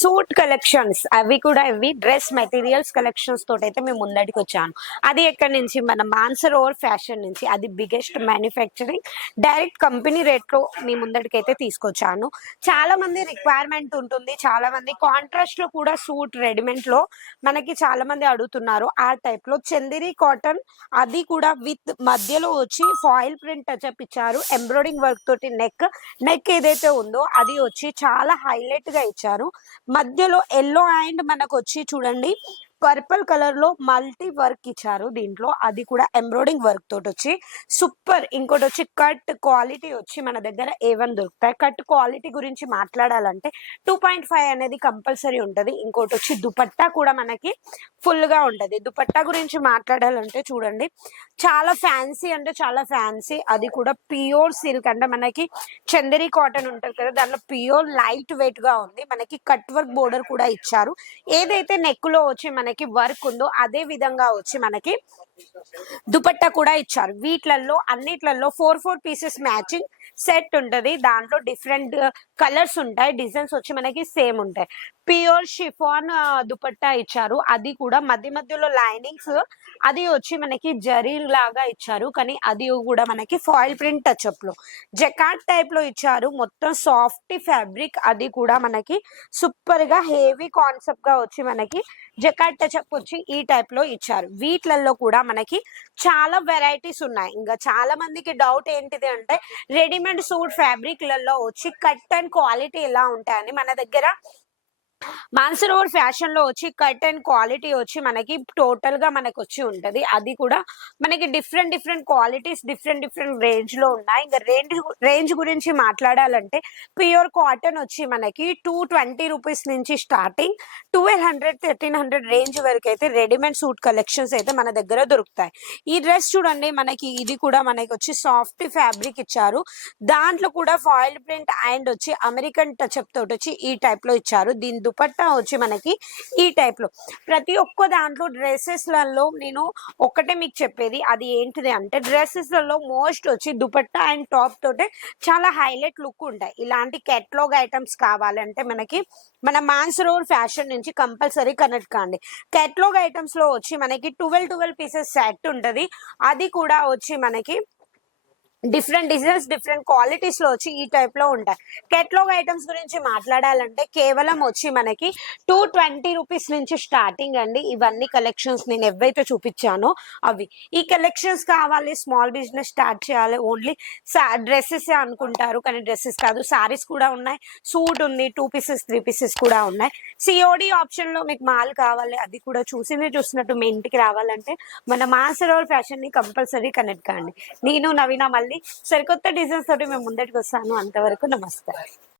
Suit collections అవి కూడా ఇవి డ్రెస్ మెటీరియల్స్ కలెక్షన్స్ తోటి అయితే మేము ముందడికి వచ్చాను. అది ఎక్కడి నుంచి? మన మాన్సర్ ఓవర్ ఫ్యాషన్ నుంచి. అది బిగ్గెస్ట్ మ్యానుఫ్యాక్చరింగ్ డైరెక్ట్ కంపెనీ రేట్లో మీ ముందటికి అయితే తీసుకొచ్చాను. చాలా మంది రిక్వైర్మెంట్ ఉంటుంది. చాలా మంది కాంట్రాస్ట్లో కూడా సూట్ రెడీమేడ్లో మనకి చాలా మంది అడుగుతున్నారు. ఆ టైప్లో చందిరి కాటన్ అది కూడా విత్ మధ్యలో వచ్చి ఫాయిల్ ప్రింట్ టచ్అప్ ఇచ్చారు. ఎంబ్రాయిడింగ్ వర్క్ తోటి నెక్ నెక్ ఏదైతే ఉందో అది వచ్చి చాలా హైలైట్గా ఇచ్చారు. మధ్యలో ఎల్లో అండ్ మనకు వచ్చి చూడండి. పర్పుల్ కలర్లో మల్టీ వర్క్ ఇచ్చారు దీంట్లో. అది కూడా ఎంబ్రాయిడింగ్ వర్క్ తోటి వచ్చి సూపర్. ఇంకోటి వచ్చి కట్ క్వాలిటీ వచ్చి మన దగ్గర ఏవన్ దొరుకుతాయి. కట్ క్వాలిటీ గురించి మాట్లాడాలంటే టూ పాయింట్ ఫైవ్ అనేది కంపల్సరీ ఉంటది. ఇంకోటి వచ్చి దుపట్టా కూడా మనకి ఫుల్గా ఉంటది. దుపట్టా గురించి మాట్లాడాలంటే చూడండి చాలా ఫ్యాన్సీ అంటే చాలా ఫ్యాన్సీ. అది కూడా ప్యూర్ సిల్క్ అంటే మనకి చందరి కాటన్ ఉంటుంది కదా దానిలో ప్యూర్ లైట్ వెయిట్గా ఉంది. మనకి కట్ వర్క్ బోర్డర్ కూడా ఇచ్చారు. ఏదైతే నెక్లో వచ్చి మనకి వర్క్ ఉందో అదే విధంగా వచ్చి మనకి దుపట్టా కూడా ఇచ్చారు. వీటిలలో అన్నిట్లలో four four pieces matching set ఉంటది. దాంట్లో డిఫరెంట్ కలర్స్ ఉంటాయి. డిజైన్స్ వచ్చి మనకి సేమ్ ఉంటాయి. ప్యూర్ షిఫాన్ దుపట్టా ఇచ్చారు. అది కూడా మధ్య మధ్యలో లైనింగ్స్ అది వచ్చి మనకి జరీ లాగా ఇచ్చారు. కానీ అది కూడా మనకి ఫాయిల్ ప్రింట్ టచ్అప్లో జకాట్ టైప్లో ఇచ్చారు. మొత్తం సాఫ్ట్ ఫ్యాబ్రిక్ అది కూడా మనకి సూపర్గా హెవీ కాన్సెప్ట్గా వచ్చి మనకి జకాట్ టచ్అప్ వచ్చి ఈ టైప్లో ఇచ్చారు. వీటిలలో కూడా మనకి చాలా వెరైటీస్ ఉన్నాయి. ఇంకా చాలా మందికి డౌట్ ఏంటిది అంటే రెడీమేడ్ సూట్ ఫ్యాబ్రిక్లలో వచ్చి కట్ అండ్ క్వాలిటీ ఎలా ఉంటాయని మన దగ్గర మాన్సరోవర్ ఫ్యాషన్లో వచ్చి కట్ అండ్ క్వాలిటీ వచ్చి మనకి టోటల్గా మనకు వచ్చి ఉంటది. అది కూడా మనకి different different qualities different different రేంజ్లో ఉన్నాయి. ఇంకా రేంజ్ రేంజ్ గురించి మాట్లాడాలంటే ప్యూర్ కాటన్ వచ్చి మనకి టూ ట్వంటీ రూపీస్ నుంచి starting twelve hundred thirteen hundred range వరకు అయితే రెడీమేడ్ సూట్ కలెక్షన్స్ అయితే మన దగ్గర దొరుకుతాయి. ఈ డ్రెస్ చూడండి మనకి ఇది కూడా మనకి వచ్చి సాఫ్ట్ ఫ్యాబ్రిక్ ఇచ్చారు. దాంట్లో కూడా ఫాయిల్ ప్రింట్ అండ్ వచ్చి అమెరికన్ టచ్అప్ తోటి వచ్చి ఈ టైప్లో ఇచ్చారు. దీని దుపట్టా వచ్చి మనకి ఈ టైప్లో ప్రతి ఒక్క దాంట్లో డ్రెస్సెస్లలో నేను ఒక్కటే మీకు చెప్పేది అది ఏంటిది అంటే డ్రెస్సెస్లలో మోస్ట్ వచ్చి దుపట్టా అండ్ టాప్ తోటే చాలా హైలైట్ లుక్ ఉంటాయి. ఇలాంటి కెట్లాగ్ ఐటమ్స్ కావాలంటే మనకి మన మాన్సరోర్ ఫ్యాషన్ నుంచి కంపల్సరీ కనెక్ట్ కాండి. కెట్లాగ్ ఐటమ్స్లో వచ్చి మనకి ట్వెల్వ్ ట్వెల్వ్ పీసెస్ సెట్ ఉంటుంది. అది కూడా వచ్చి మనకి డిఫరెంట్ డిజైన్స్ డిఫరెంట్ క్వాలిటీస్లో వచ్చి ఈ టైప్లో ఉంటాయి. కెట్లాగ్ ఐటమ్స్ గురించి మాట్లాడాలంటే కేవలం వచ్చి మనకి టూ ట్వంటీ రూపీస్ నుంచి స్టార్టింగ్ అండి. ఇవన్నీ కలెక్షన్స్ నేను ఎవైతే చూపించానో అవి. ఈ కలెక్షన్స్ కావాలి స్మాల్ బిజినెస్ స్టార్ట్ చేయాలి ఓన్లీ డ్రెస్సెస్ అనుకుంటారు కానీ డ్రెస్సెస్ కాదు. సారీస్ కూడా ఉన్నాయి సూట్ ఉంది టూ పీసెస్ త్రీ పీసెస్ కూడా ఉన్నాయి. సిఓడి ఆప్షన్లో మీకు మాల్ కావాలి అది కూడా చూసింది చూసినట్టు మీ ఇంటికి రావాలంటే మన మాసరోల్ ఫ్యాషన్ని కంపల్సరీ కనెక్ట్ కాండి. నేను నవీన మళ్ళీ సరికొత్త డిజైన్స్ తోటి మేము ముందటికి వస్తాను. అంతవరకు నమస్కారం.